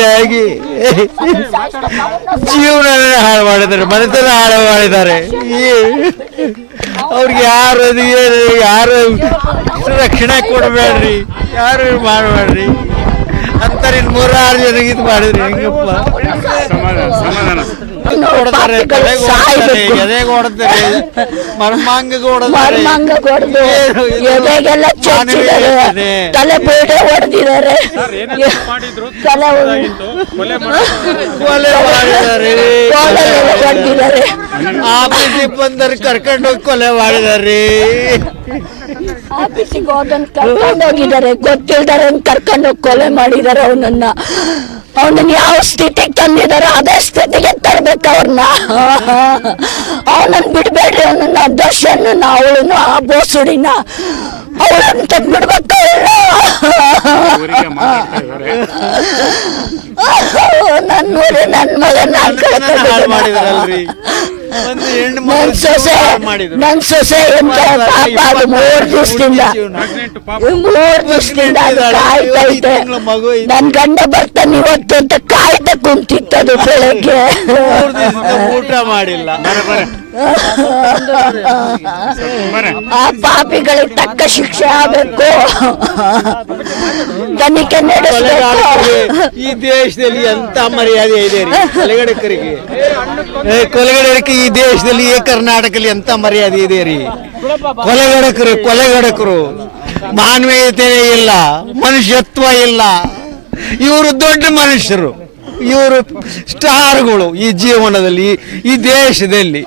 ಮದುವೆಯಾಗಿ ಜೀವನ ಹಾಳು ಮಾಡಿದ್ದಾರೆ, ಮನೆತನ ಹಾಳು ಮಾಡಿದ್ದಾರೆ. ಅವ್ರಿಗೆ ಯಾರು ರಕ್ಷಣೆ ಕೊಡಬೇಡ್ರಿ, ಯಾರು ಮಾಡಬೇಡ್ರಿ ಅಂತಾರೆ. 3-6 ಜನಕ್ಕೆ ಇದು ಮಾಡಿದ್ರಿ ಹೆಂಗಪ್ಪ? ಕೊಡ್ತಾರೆ, ಎದೆಗೆ ಹೊಡ್ತಾರೆ, ಮರ್ಮಾಂಗ ತಲೆ ಬೇಟೆ ಹೊಡೆದಿದ್ದಾರೆ, ಕೊಲೆ ಮಾಡಿದ್ದಾರೆ. ಆಫೀಸಿಗೆ ಬಂದರೆ ಕರ್ಕೊಂಡೋಗಿ ಕೊಲೆ ಮಾಡಿದಾರೆ. ಆಫೀಸಿಗೆ ಹೋದನ್ ಕರ್ಕೊಂಡು ಹೋಗಿದ್ದಾರೆ, ಗೊತ್ತಿಲ್ದಾರೆ ಕರ್ಕೊಂಡೋಗಿ ಕೊಲೆ ಮಾಡಿದ್ದಾರೆ. ಅವನನ್ನ ಯಾವ ಸ್ಥಿತಿಗೆ ತಂದಿದಾರೆ ಅದೇ ಸ್ಥಿತಿಗೆ ತರ್ಬೇಕು ಅವ್ರನ್ನ. ಅವನನ್ನ ಬಿಡ್ಬೇಡ್ರಿ, ಅವನನ್ನ ದರ್ಶನ ಅವಳನ್ನು ಆ ಬೋಸುಡಿನ ಅವಳನ್ನ ತೆಗ್ಬಿಡ್ಬೇಕು. ನನ್ನ ಮಗನ ನನ್ ಸೊಸೆ ಎಂತ ಪಾಪ, ಅದು 3 ದಿವಸದಿಂದ ಕಾಯ್ತೈತೆ. ನನ್ ಗಂಡ ಬರ್ತಾನೆ ಇವತ್ತು ಅಂತ ಕಾಯ್ತಾ ಕುಂತಿತ್ತದು ಬೆಳಗ್ಗೆ. ಊಟ ಮಾಡಿಲ್ಲ. ಆ ಪಾಪಿಗಳಿಗೆ ತಕ್ಕ ಶಿಕ್ಷೆ ಆಗಬೇಕು, ತನಿಖೆ ನಡೆಸಬೇಕು. ಈ ದೇಶದಲ್ಲಿ ಎಂತ ಮರ್ಯಾದೆ ಇದೆ ರೀ ಕೊಲೆಗಡಕರಿಗೆ? ಈ ದೇಶದಲ್ಲಿ ಕರ್ನಾಟಕದಲ್ಲಿ ಎಂತ ಮರ್ಯಾದೆ ಇದೆ ರೀ? ಕೊಲೆಗಡಕರು ಮಾನವೀಯತೆ ಇಲ್ಲ, ಮನುಷ್ಯತ್ವ ಇಲ್ಲ. ಇವರು ದೊಡ್ಡ ಮನುಷ್ಯರು, ಇವರು ಸ್ಟಾರ್ಗಳು ಈ ಜೀವನದಲ್ಲಿ, ಈ ದೇಶದಲ್ಲಿ.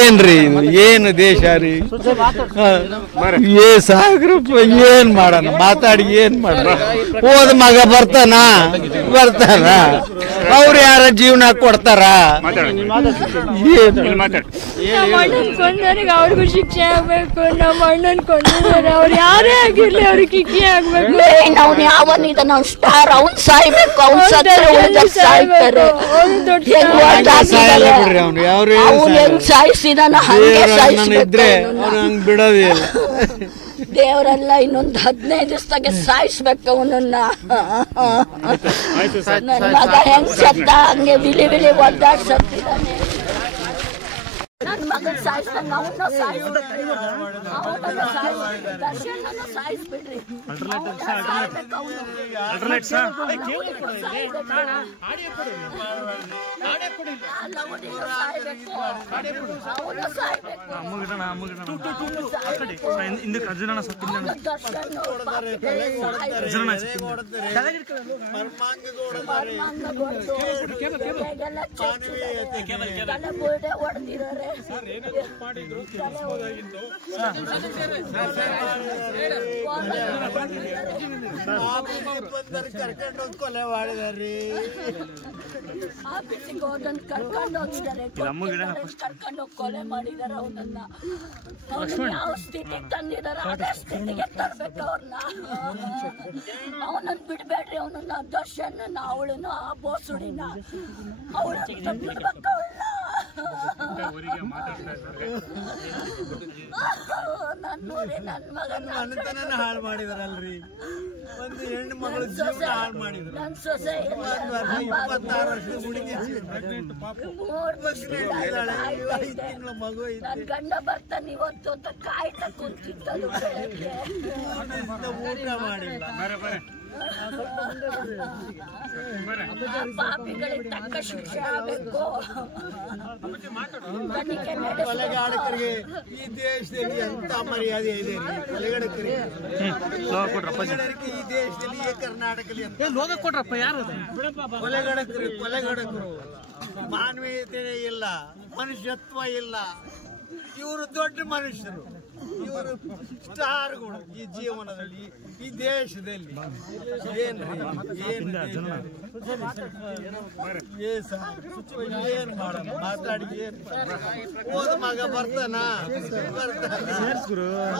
ಏನ್ರಿ ಇದು? ಏನು ದೇಶ ರೀ? ಸಾಕ್ರಪ್ಪ, ಏನ್ ಮಾಡೋಣ? ಮಾತಾಡಿ ಏನ್ ಮಾಡೋಣ? ಹೋದ ಮಗ ಬರ್ತಾನ? ಅವ್ರು ಯಾರ ಜೀವನ ಕೊಡ್ತಾರ? ಅವ್ರಿಗೂ ಶಿಕ್ಷೆ ಆಗ್ಬೇಕು. ನಮ್ಮ ಅಣ್ಣನ್ ಕೊಂದಿದ್ದಾರೆ, ಅವ್ರು ಯಾರೇ ಆಗಿರ್ಲಿ ಅವ್ರಿಗೆ ಶಿಕ್ಷೆ ಆಗ್ಬೇಕು. ಅವ್ನು ಯಾವನಿದ ನಾವು ಸ್ಟಾರ್, ಅವ್ನ್ ಸಾಯ್ಬೇಕು. ಅವ್ನ್ ಸಾಯ್ತಾರೆ. ಅವ್ನು ಹೆಂಗ್ ಸಾಯಿಸಿದಾನ ಹಂಗೆ ಸಾಯಿಸಿದ್ರೆ ಬಿಡೋದೇ ಇಲ್ಲ. ದೇವರೆಲ್ಲ ಇನ್ನೊಂದು 15 ದಿವಸದಾಗೆ ಸಾಯಿಸ್ಬೇಕು ಅವನನ್ನ. ನನ್ನ ಮಗ ಹೆಂಗ್ ಸತ್ತ ಹಂಗೆ ಬಿಲಿ ಒದ್ದಾಡ್ ಸತ್ತಿದ್ದಾನೆ. ನನ್ನ ಮಗನ್ ಸಾಯಿಸ್ದಂಗ ಅವನ್ನ ಸಾಯಿಸ್ಬಿಡ್ರಿ. ಹೊಡೆದಿದ್ದಾರೆ. ಕರ್ಕೊಂಡೋಗಿ ಕೊಲೆ ಮಾಡಿದಾರೆ. ಆಫೀಸಿಗೆ ಹೋದನ್ ಕರ್ಕೊಂಡು ಹೋಗಿದ್ದಾರೆ, ಕರ್ಕೊಂಡೋಗಿ ಕೊಲೆ ಮಾಡಿದಾರೆ. ಅವನನ್ನ ಯಾವ ಸ್ಥಿತಿಗೆ ತಂದಿದಾರೆ ಅದೇ ಸ್ಥಿತಿಗೆ ತರ್ಬೇಕು ಅವ್ರನ್ನ. ಅವನನ್ನ ಬಿಡ್ಬೇಡ್ರಿ, ಅವನನ್ನ ದರ್ಶನ ಅವಳನ್ನ ಆ ಬೋಸುಡಿನ ಅವಳನ್ನ ಬಿಡ್ಬೇಕು. ಮನೆತನ ಹಾಳು ಮಾಡಿದಾರಲ್ರಿ. ಒಂದು ಹೆಣ್ಣು ಮಗಳು ಜೀವನ ಹಾಳು ಮಾಡಿದ್ರು. 26 ವರ್ಷದ ಹುಡುಗಿ ಮಗು. ನನ್ ಗಂಡ ಬರ್ತಾನೆ ಇವತ್ತು ಅಂತ ಕಾಯ್ತಾ ಕುಂತಿತ್ತದು ಬೆಳಗ್ಗೆ. ಊಟ ಮಾಡಿಲ್ಲ. ಪಾಪಿಗಳಿಗೆ ತಕ್ಕ ಶಿಕ್ಷೆ ಆಗಬೇಕು. ಕೊಲೆಗಾಡಕರಿಗೆ ಈ ದೇಶದಲ್ಲಿ ಎಂತ ಮರ್ಯಾದೆ ಇದೆ ರೀ? ಕೊಲೆಗಾಡಕರಿಗೆ ಈ ದೇಶದಲ್ಲಿ ಕರ್ನಾಟಕದಲ್ಲಿ ಕೊಲೆಗಾಡಕರು ಮಾನವೀಯತೆ ಇಲ್ಲ, ಮನುಷ್ಯತ್ವ ಇಲ್ಲ. ಇವರು ದೊಡ್ಡ ಮನುಷ್ಯರು, ಇವರು ಸ್ಟಾರ್ಗಳು ಈ ಜೀವನದಲ್ಲಿ, ಈ ದೇಶದಲ್ಲಿ. ಏನ್ ಮಾಡೋಣ? ಮಾತಾಡಿ ಹೋದ ಮಗ ಬರ್ತಾನ?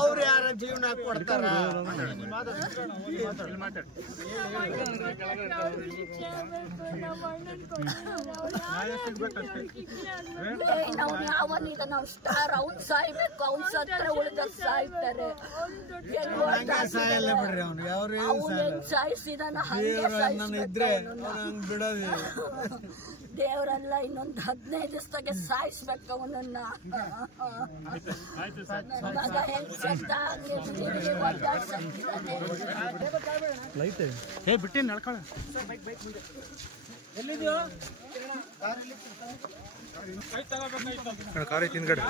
ಅವ್ರು ಯಾರ ಜೀವನ ಕೊಡ್ತಾರ? ಯಾವನಿದ ನಾವು ಸ್ಟಾರ್, ಅವ್ನ್ ಸಾಯ್ಬೇಕು. ಅವ್ನ್ ಸತ್ರ ನಿಮಿಷದಲ್ಲಿ ಸಾಯ್ತಾರೆ. ಸಾಯಿಸಿದಾನ ದೇವರೆಲ್ಲ ಇನ್ನೊಂದು 15 ದಿವಸದಾಗೆ ಸಾಯಿಸ್ಬೇಕು ಅವನನ್ನ. ಮಗ ಹೆಂಗ್ ಸತ್ತ ಬಿಟ್ಟೇನು ನಡ್ಕೊಳ್ಳ ಎಲ್ಲಿದ್ಯೋ ಕಾರ್ ಹಿಂದ್ಗಡೆ